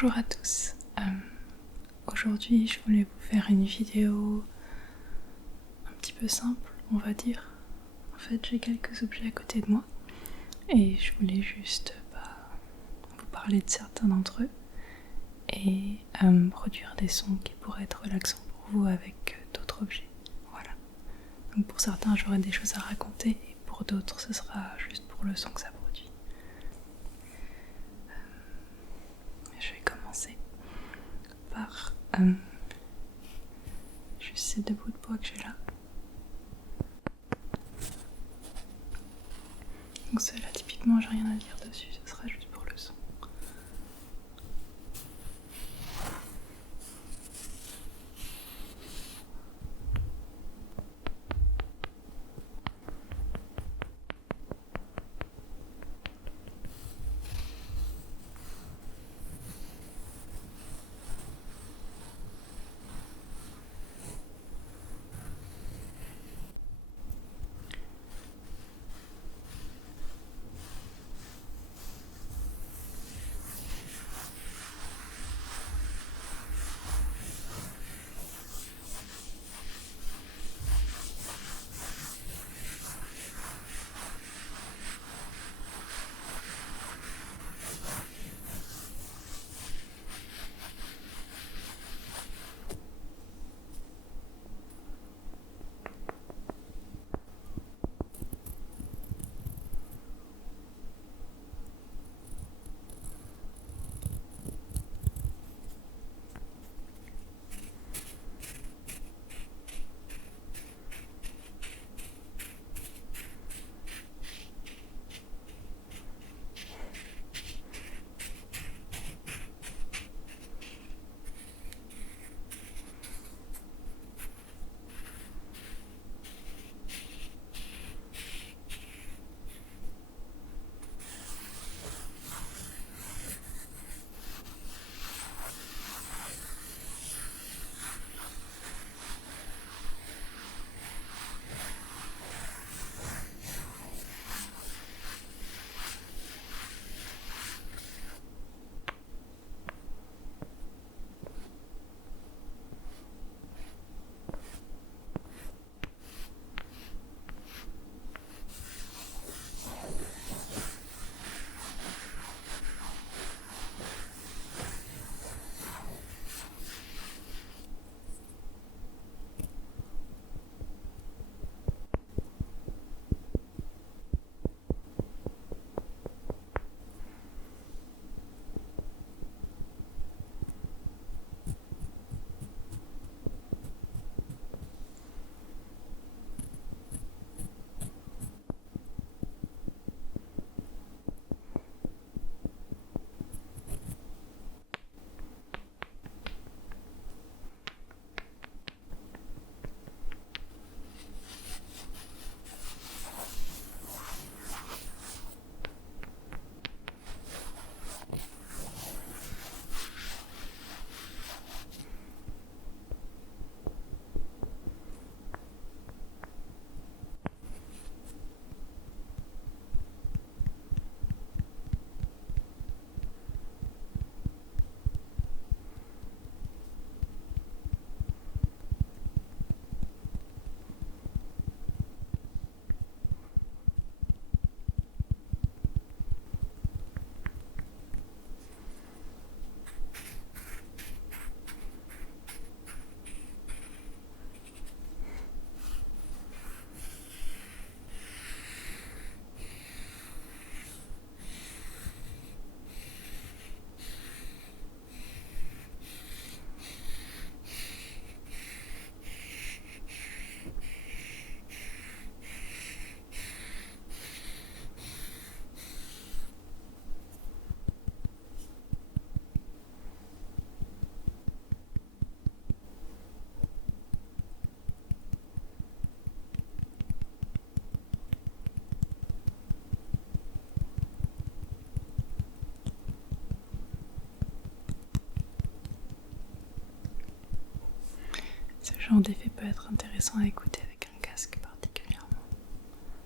Bonjour à tous. Aujourd'hui, je voulais vous faire une vidéo un petit peu simple, on va dire. En fait, j'ai quelques objets à côté de moi et je voulais juste vous parler de certains d'entre eux et produire des sons qui pourraient être relaxants pour vous avec d'autres objets. Voilà. Donc pour certains, j'aurai des choses à raconter et pour d'autres, ce sera juste pour le son que ça produit. Je vais commencer par juste ces deux bouts de bois que j'ai là. Donc ceux-là, typiquement, j'ai rien à dire dessus, ce sera juste pour le son. Ce genre d'effet peut être intéressant à écouter avec un casque particulièrement.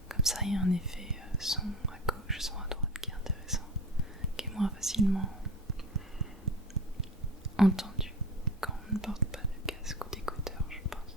Comme ça, il y a un effet son à gauche, son à droite qui est intéressant, qui est moins facilement entendu quand on ne porte pas de casque ou d'écouteurs, je pense.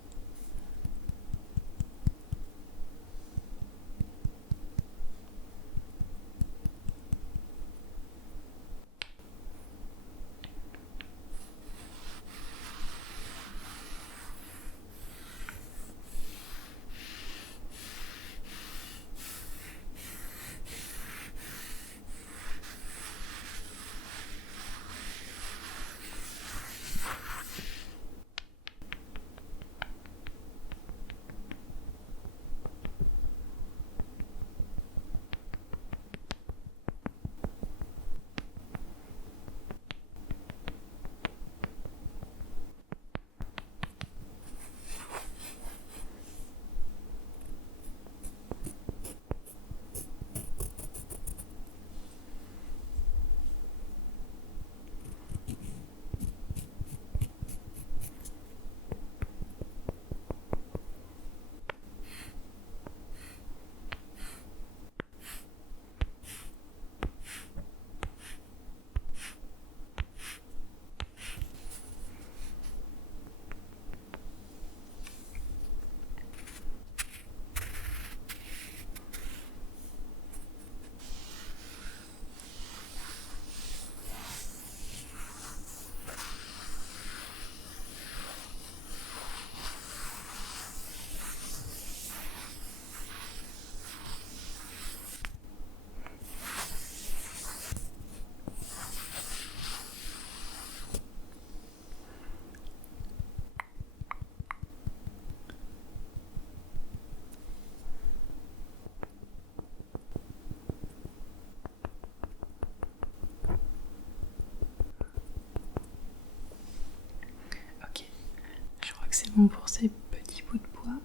Je crois que c'est bon pour ces petits bouts de bois.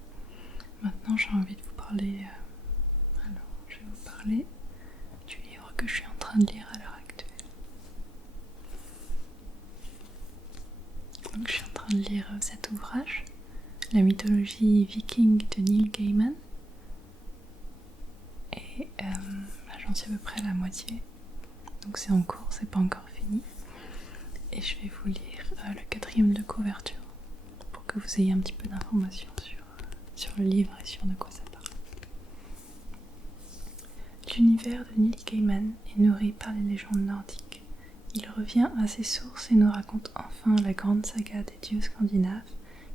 Maintenant, j'ai envie de vous parler. Alors, je vais vous parler du livre que je suis en train de lire à l'heure actuelle. Donc, je suis en train de lire cet ouvrage, La mythologie viking de Neil Gaiman. Et là, j'en suis à peu près à la moitié. Donc, c'est en cours, c'est pas encore fini. Et je vais vous lire le 4e de couverture, pour que vous ayez un petit peu d'informations sur le livre et sur de quoi ça parle. L'univers de Neil Gaiman est nourri par les légendes nordiques. Il revient à ses sources et nous raconte enfin la grande saga des dieux scandinaves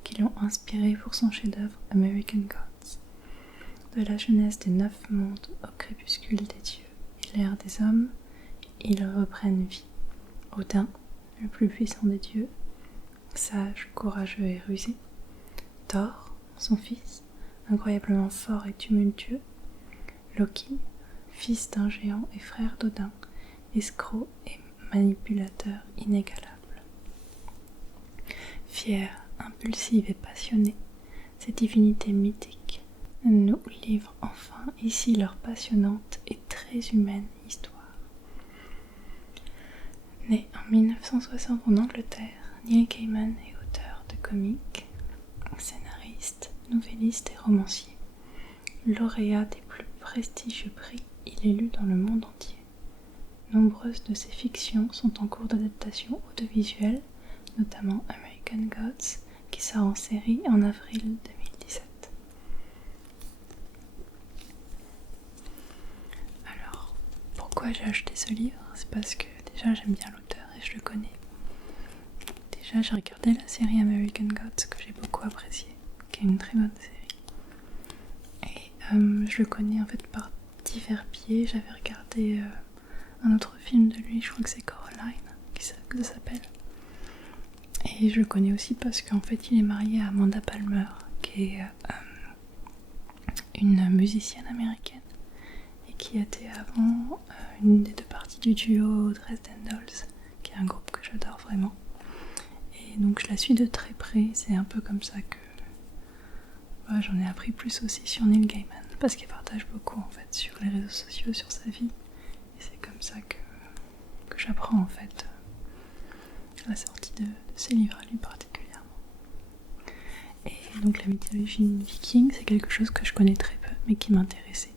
qui l'ont inspiré pour son chef-d'œuvre American Gods. De la jeunesse des 9 mondes au crépuscule des dieux et l'ère des hommes, ils reprennent vie. Odin, le plus puissant des dieux, sage, courageux et rusé. Thor, son fils, incroyablement fort et tumultueux. Loki, fils d'un géant et frère d'Odin, escroc et manipulateur inégalable. Fière, impulsive et passionnée, ces divinités mythiques nous livrent enfin ici leur passionnante et très humaine histoire. Né en 1960 en Angleterre, Neil Gaiman est auteur de comics, scénariste, novelliste et romancier. Lauréat des plus prestigieux prix, il est lu dans le monde entier. Nombreuses de ses fictions sont en cours d'adaptation audiovisuelle, notamment American Gods, qui sort en série en avril 2017. Alors, pourquoi j'ai acheté ce livre? C'est parce que déjà j'aime bien l'auteur et je le connais. Déjà j'ai regardé la série American Gods que j'ai beaucoup appréciée, qui est une très bonne série. Et je le connais en fait par divers biais. J'avais regardé un autre film de lui, je crois que c'est Coraline, que ça s'appelle. Et je le connais aussi parce qu'en fait il est marié à Amanda Palmer, qui est une musicienne américaine et qui était avant une des 2 parties du duo Dresden Dolls, qui est un groupe que j'adore vraiment. Et donc je la suis de très près, c'est un peu comme ça que j'en ai appris plus aussi sur Neil Gaiman, parce qu'il partage beaucoup en fait sur les réseaux sociaux, sur sa vie, et c'est comme ça que j'apprends en fait la sortie de ses livres à lui particulièrement. Et donc la mythologie viking, c'est quelque chose que je connais très peu, mais qui m'intéressait.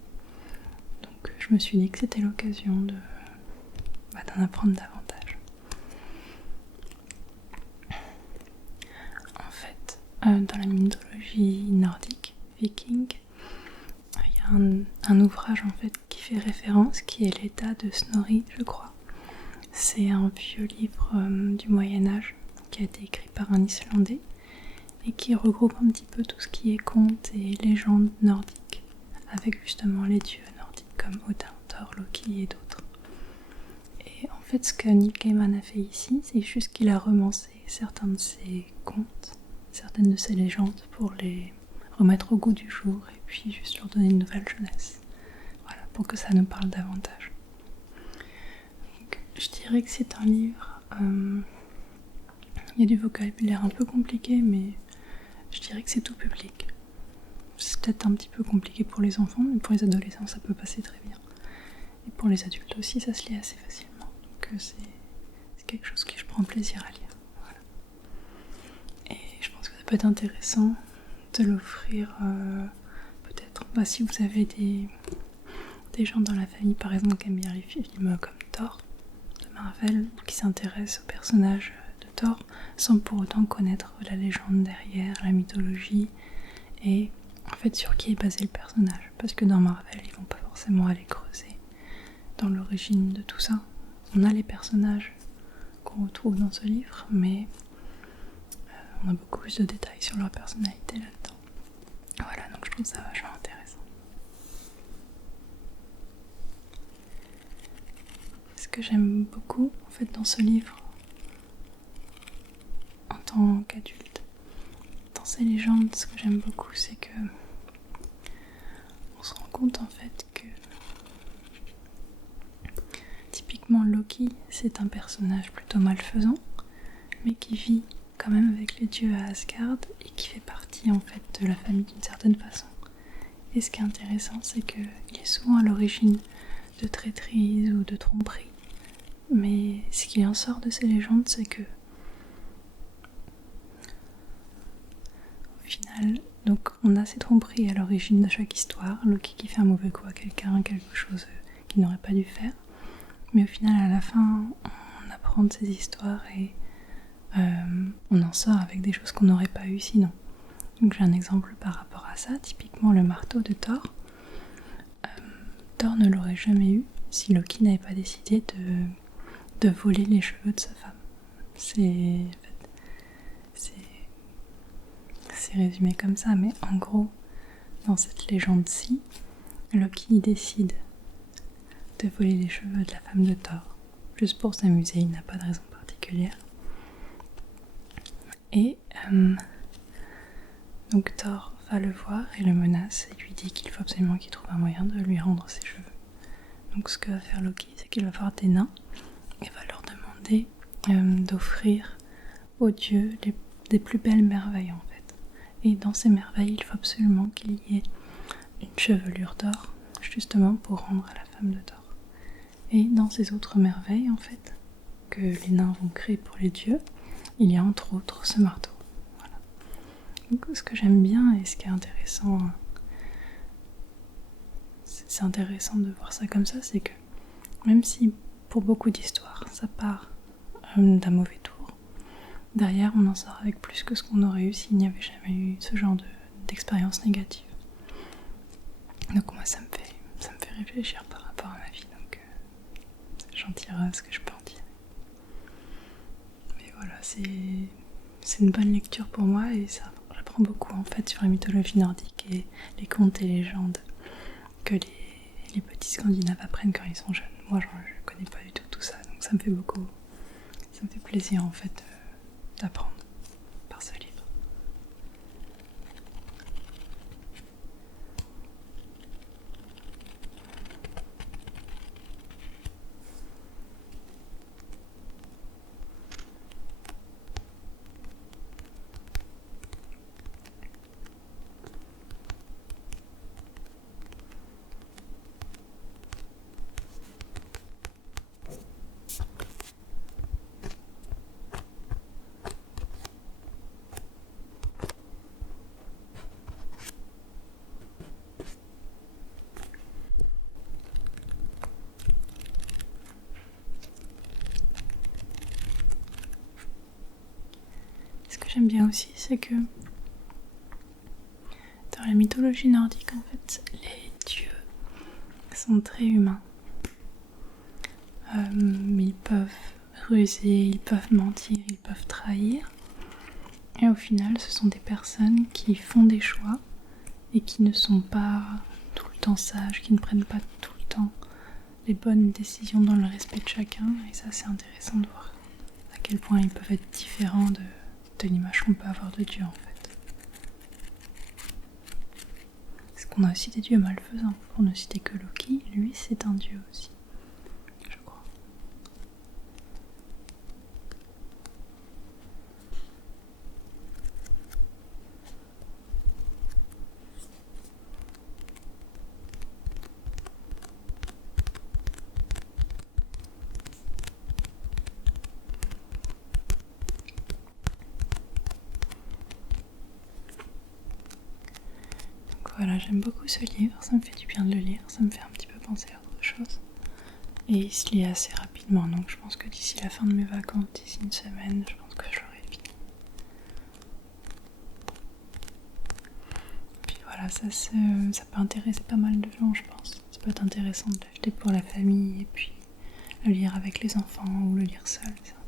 Donc je me suis dit que c'était l'occasion d'en apprendre davantage. dans la mythologie nordique, viking. Il y a un ouvrage en fait qui fait référence, qui est l'Edda de Snorri, je crois. C'est un vieux livre du Moyen-Âge qui a été écrit par un Islandais et qui regroupe un petit peu tout ce qui est contes et légendes nordiques, avec justement les dieux nordiques comme Odin, Thor, Loki et d'autres. Et en fait, ce que Neil Gaiman a fait ici, c'est juste qu'il a romancé certains de ses contes, certaines de ses légendes pour les remettre au goût du jour et puis juste leur donner une nouvelle jeunesse. Voilà, pour que ça nous parle davantage. Donc, je dirais que c'est un livre... il y a du vocabulaire un peu compliqué, mais je dirais que c'est tout public. C'est peut-être un petit peu compliqué pour les enfants, mais pour les adolescents, ça peut passer très bien. Et pour les adultes aussi, ça se lit assez facilement. Donc c'est quelque chose que je prends plaisir à lire. Voilà. Et je pense que ça peut être intéressant de l'offrir peut-être si vous avez des gens dans la famille, par exemple, qui aiment bien les films comme Thor, de Marvel, qui s'intéressent au personnage de Thor, sans pour autant connaître la légende derrière, la mythologie, et en fait sur qui est basé le personnage. Parce que dans Marvel, ils vont pas forcément aller creuser dans l'origine de tout ça. On a les personnages qu'on retrouve dans ce livre, mais on a beaucoup plus de détails sur leur personnalité là-dedans. Voilà, donc je trouve ça vachement intéressant. Ce que j'aime beaucoup, en fait, dans ce livre, en tant qu'adulte, dans ces légendes, ce que j'aime beaucoup, c'est que on se rend compte, en fait, que typiquement Loki, c'est un personnage plutôt malfaisant, mais qui vit quand même avec les dieux à Asgard et qui fait partie en fait de la famille d'une certaine façon. Et ce qui est intéressant, c'est qu'il est souvent à l'origine de traîtrise ou de tromperie, mais ce qui en sort de ces légendes, c'est que au final, donc on a ces tromperies à l'origine de chaque histoire, Loki qui fait un mauvais coup à quelqu'un, quelque chose qu'il n'aurait pas dû faire, mais au final à la fin on apprend de ces histoires et on en sort avec des choses qu'on n'aurait pas eues sinon. Donc j'ai un exemple par rapport à ça, typiquement le marteau de Thor. Thor ne l'aurait jamais eu si Loki n'avait pas décidé de voler les cheveux de sa femme. C'est résumé comme ça, mais en gros, dans cette légende-ci, Loki décide de voler les cheveux de la femme de Thor, juste pour s'amuser, il n'a pas de raison particulière. Et donc Thor va le voir et le menace et lui dit qu'il faut absolument qu'il trouve un moyen de lui rendre ses cheveux. Donc ce que va faire Loki, c'est qu'il va voir des nains et va leur demander d'offrir aux dieux des plus belles merveilles en fait. Et dans ces merveilles, il faut absolument qu'il y ait une chevelure d'or, justement pour rendre à la femme de Thor. Et dans ces autres merveilles en fait, que les nains vont créer pour les dieux, il y a entre autres ce marteau. Voilà. Donc ce que j'aime bien et ce qui est intéressant, c'est intéressant de voir ça comme ça, c'est que même si pour beaucoup d'histoires ça part d'un mauvais tour, derrière on en sort avec plus que ce qu'on aurait eu s'il n'y avait jamais eu ce genre d'expérience négative. Donc moi ça me fait réfléchir par rapport à ma vie, donc j'en tire ce que je peux en tirer. Mais voilà, c'est une bonne lecture pour moi et ça, j'apprends beaucoup en fait sur la mythologie nordique et les contes et légendes que les petits Scandinaves apprennent quand ils sont jeunes. Moi je connais pas du tout ça, donc ça me fait plaisir en fait d'apprendre par ce livre. Ce que j'aime bien aussi, c'est que Dans la mythologie nordique, en fait, les dieux sont très humains. Ils peuvent ruser, ils peuvent mentir, ils peuvent trahir. Et au final, ce sont des personnes qui font des choix et qui ne sont pas tout le temps sages, qui ne prennent pas tout le temps les bonnes décisions dans le respect de chacun. Et ça, c'est intéressant de voir à quel point ils peuvent être différents de l'image qu'on peut avoir de Dieu, en fait. Parce qu'on a aussi des dieux malfaisants. Pour ne citer que Loki, lui, c'est un dieu aussi, je crois. Voilà, j'aime beaucoup ce livre, ça me fait du bien de le lire, ça me fait un petit peu penser à autre chose. Et il se lit assez rapidement, donc je pense que d'ici la fin de mes vacances, d'ici une semaine, je pense que je l'aurai fini. Puis voilà, ça peut intéresser pas mal de gens, je pense. Ça peut être intéressant de l'acheter pour la famille et puis le lire avec les enfants ou le lire seul, c'est intéressant.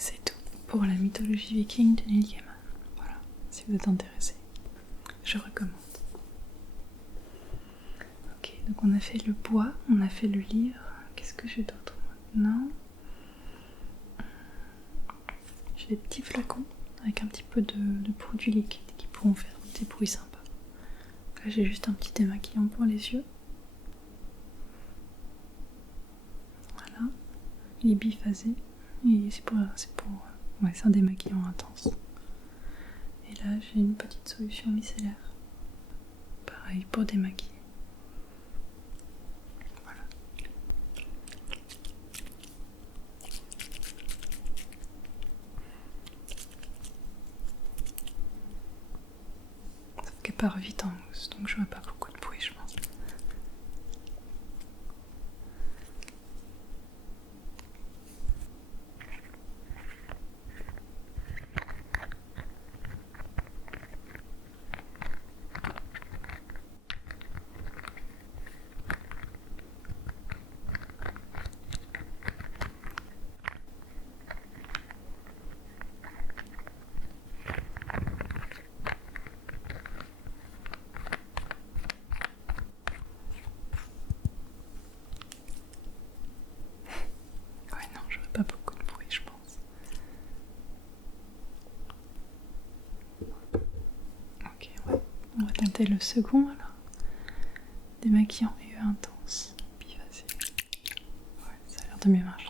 C'est tout pour la mythologie viking de Neil Gaiman. Voilà, si vous êtes intéressé, je recommande. Ok, donc on a fait le bois, on a fait le livre. Qu'est-ce que j'ai d'autre maintenant? J'ai des petits flacons avec un petit peu de produits liquides qui pourront faire des bruits sympas. Là j'ai juste un petit démaquillant pour les yeux. Voilà, il est biphasé et c'est un démaquillant intense. Et là j'ai une petite solution micellaire, pareil pour démaquiller. Voilà. Sauf qu'elle part vite en mousse, donc j'aurai pas beaucoup de bruit, je pense. Pas beaucoup de bruit, je pense. Ok, ouais. On va tenter le second alors. Démaquillant et intense. Biphasé. Ouais, ça a l'air de mieux marcher.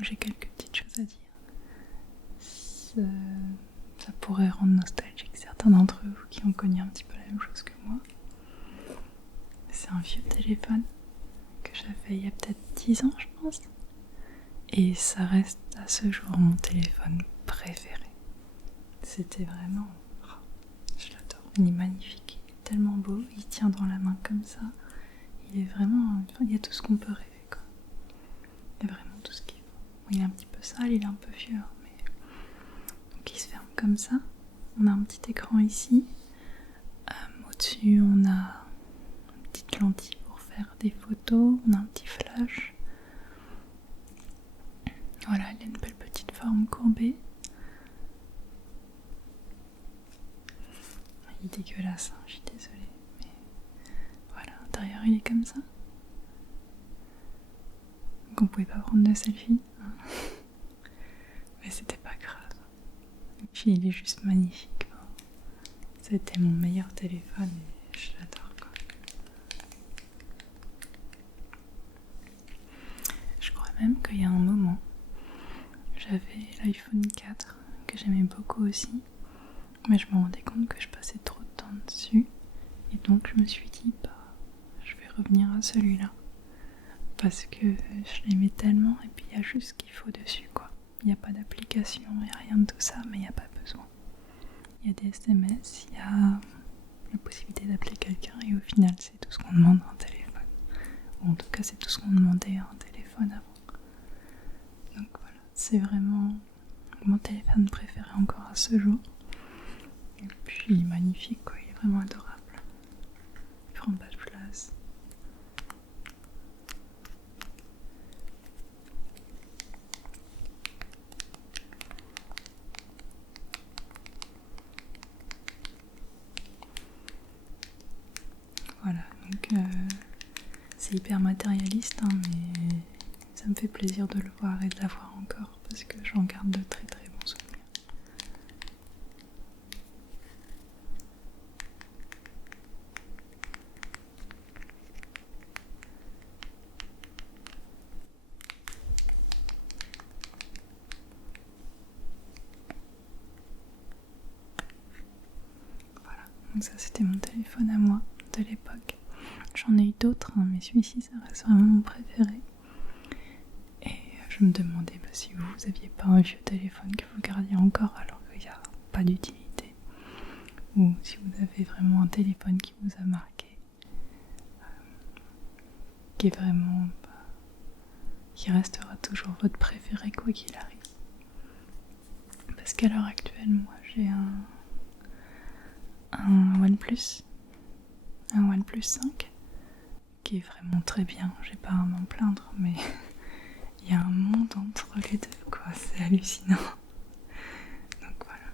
j'ai quelques petites choses à dire. Ça pourrait rendre nostalgique certains d'entre vous qui ont connu un petit peu la même chose que moi. C'est un vieux téléphone que j'avais il y a peut-être 10 ans, je pense. Et ça reste à ce jour mon téléphone préféré. C'était vraiment... je l'adore. Il est magnifique, il est tellement beau, il tient dans la main comme ça. Il est vraiment... il y a tout ce qu'on peut rêver, quoi. Il y a vraiment tout ce qu'il faut. Il est un petit peu sale, il est un peu vieux, hein, mais... Donc il se ferme comme ça. On a un petit écran ici. Au-dessus, on a une petite lentille pour faire des photos. On a un petit flash. Voilà, il a une belle petite forme courbée. Il est dégueulasse, hein, je suis désolée. Mais voilà, à l'intérieur il est comme ça. Donc on pouvait pas prendre de selfie. Hein. Mais c'était pas grave. Et puis il est juste magnifique. C'était mon meilleur téléphone et je l'adore, quoi. Je crois même qu'il y a un moment, j'avais l'iPhone 4 que j'aimais beaucoup aussi, mais je me rendais compte que je passais trop de temps dessus et donc je me suis dit je vais revenir à celui-là parce que je l'aimais tellement et puis il y a juste ce qu'il faut dessus, quoi. Il n'y a pas d'application, il n'y a rien de tout ça, mais il n'y a pas besoin. Il y a des SMS, il y a la possibilité d'appeler quelqu'un et au final c'est tout ce qu'on demande à un téléphone. Ou en tout cas c'est tout ce qu'on demandait à un téléphone avant. Donc voilà, c'est vraiment mon téléphone préféré encore à ce jour. Et puis il est magnifique, quoi, il est vraiment adorable. Il prend pas de place. Voilà, donc c'est hyper matérialiste, hein, mais ça me fait plaisir de le voir et de l'avoir encore parce que j'en garde de très très bons souvenirs. Voilà, donc ça c'était mon téléphone à moi de l'époque. J'en ai eu d'autres, hein, mais celui-ci ça reste vraiment mon préféré. Et je me demandais si vous aviez pas un vieux téléphone que vous gardiez encore alors qu'il n'y a pas d'utilité. Ou si vous avez vraiment un téléphone qui vous a marqué, qui est vraiment... qui restera toujours votre préféré quoi qu'il arrive. Parce qu'à l'heure actuelle, moi j'ai un OnePlus 5 qui est vraiment très bien, j'ai pas à m'en plaindre, mais il y a un monde entre les deux, quoi, c'est hallucinant. Donc voilà.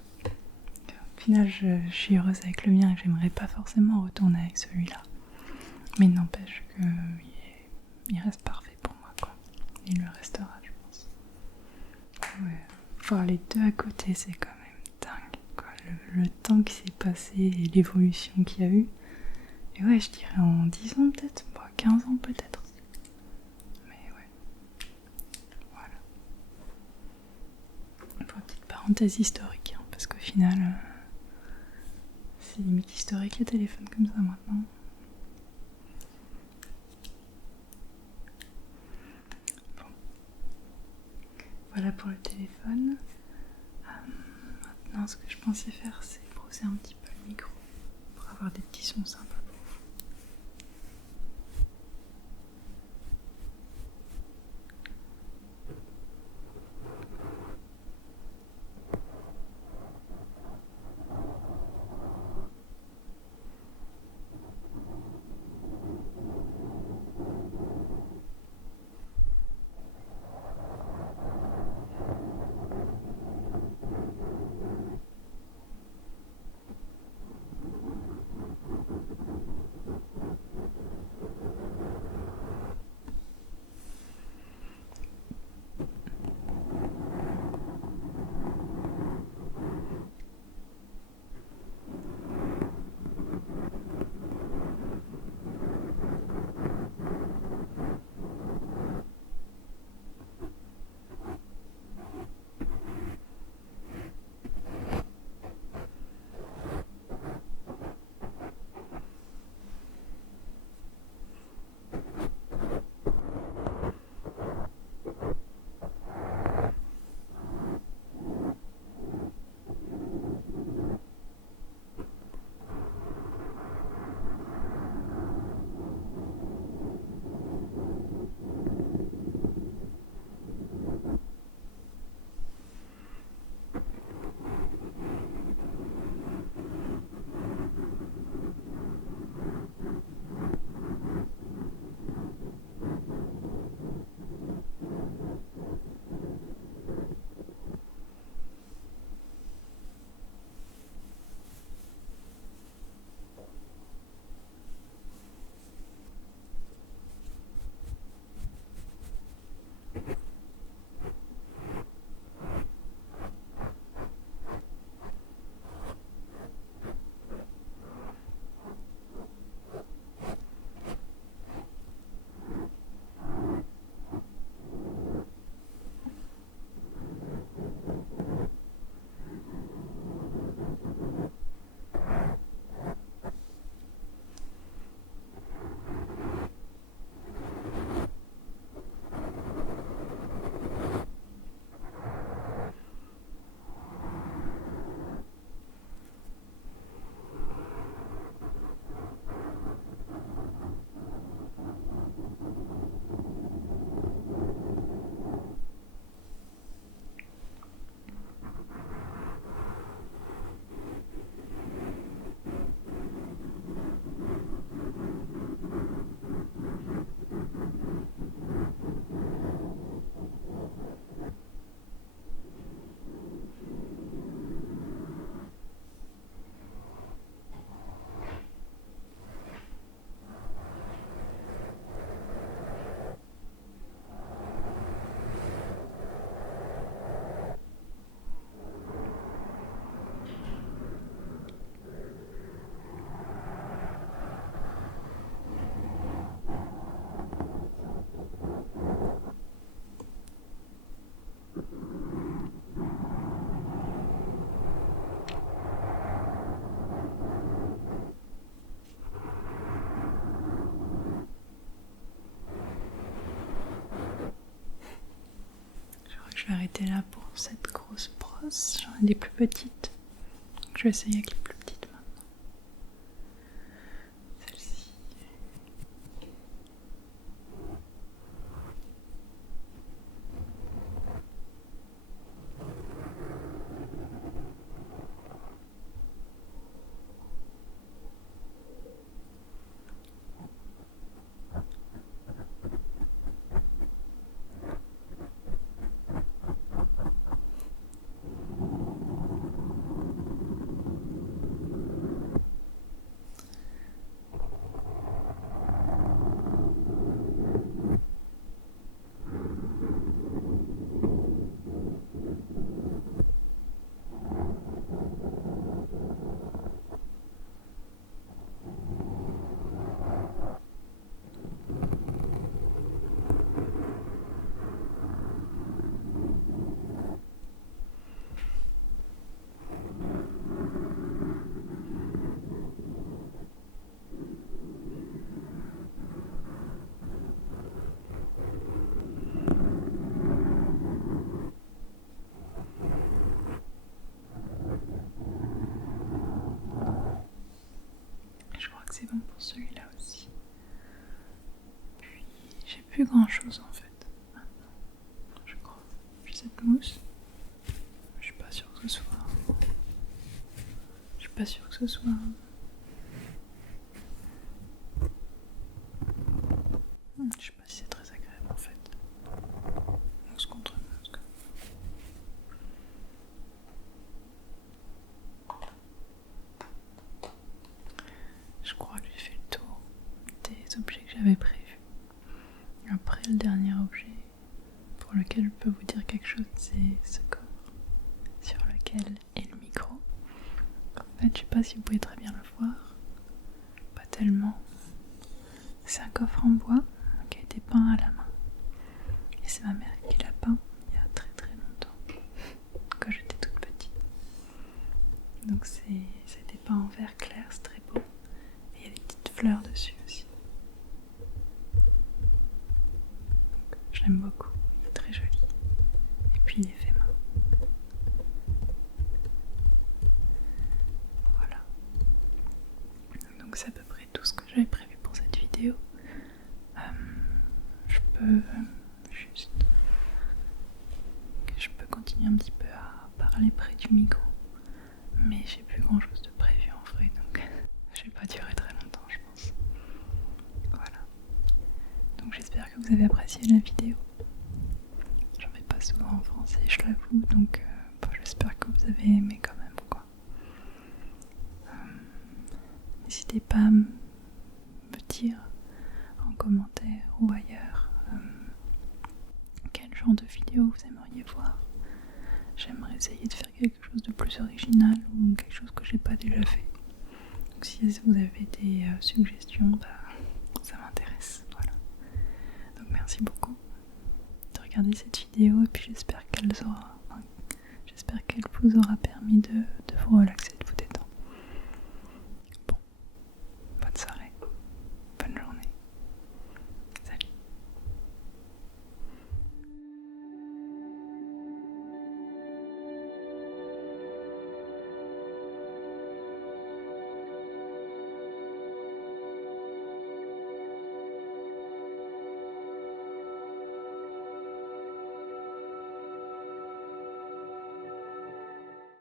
Au final, je suis heureuse avec le mien et j'aimerais pas forcément retourner avec celui-là. Mais n'empêche qu'il reste parfait pour moi, quoi. Il le restera, je pense. Ouais, voir les deux à côté, c'est quand même dingue, quoi. Le temps qui s'est passé et l'évolution qu'il y a eu. Et ouais, je dirais en 10 ans peut-être, 15 ans peut-être. Mais ouais, voilà. Pour une petite parenthèse historique, hein, parce qu'au final, c'est limite historique les téléphones comme ça maintenant. Bon. Voilà pour le téléphone. Maintenant, ce que je pensais faire, c'est brosser un petit peu le micro pour avoir des petits sons sympas. je vais arrêter là pour cette grosse brosse. J'en ai des plus petites. Donc, je vais essayer avec les plus petites maintenant. Celle-ci. C'est bon pour celui-là aussi. Puis j'ai plus grand chose en fait maintenant, je crois. J'ai cette mousse. Je suis pas sûre que ce soit. Je suis pas sûre que ce soit. Je sais pas si c'est très agréable en fait. Mousse contre mousse. Je crois que j'ai fait le tour des objets que j'avais prévus. Après, le dernier objet pour lequel je peux vous dire quelque chose, c'est ce corps sur lequel est le micro. En fait, je sais pas si vous pouvez très bien le voir. Pas tellement. C'est un coffre en bois qui a été peint à la main. Et c'est ma mère qui l'a peint il y a très très longtemps, quand j'étais toute petite. Donc c'était peint en vert clair, c'est très beau. Et il y a des petites fleurs dessus aussi. Donc, je l'aime beaucoup, il est très joli. Et puis il est fait main. Voilà. Donc c'est à peu près tout ce que j'avais prévu pour cette vidéo. Je peux continuer un petit peu à parler près du micro, mais j'ai plus grand chose de prévu en vrai, donc je vais pas durer très longtemps je pense. Voilà. Donc j'espère que vous avez apprécié la vidéo. J'en mets pas souvent en français, je l'avoue, donc j'espère que vous avez aimé quand même quoi. N'hésitez pas à me dire en commentaire ou ailleurs quel genre de vidéo vous aimeriez voir. J'aimerais essayer de faire quelque chose de plus original ou quelque chose que j'ai pas déjà fait. Donc si vous avez des suggestions, ça m'intéresse. Voilà. Donc merci beaucoup de regarder cette vidéo et puis j'espère qu'elle vous aura permis de vous relaxer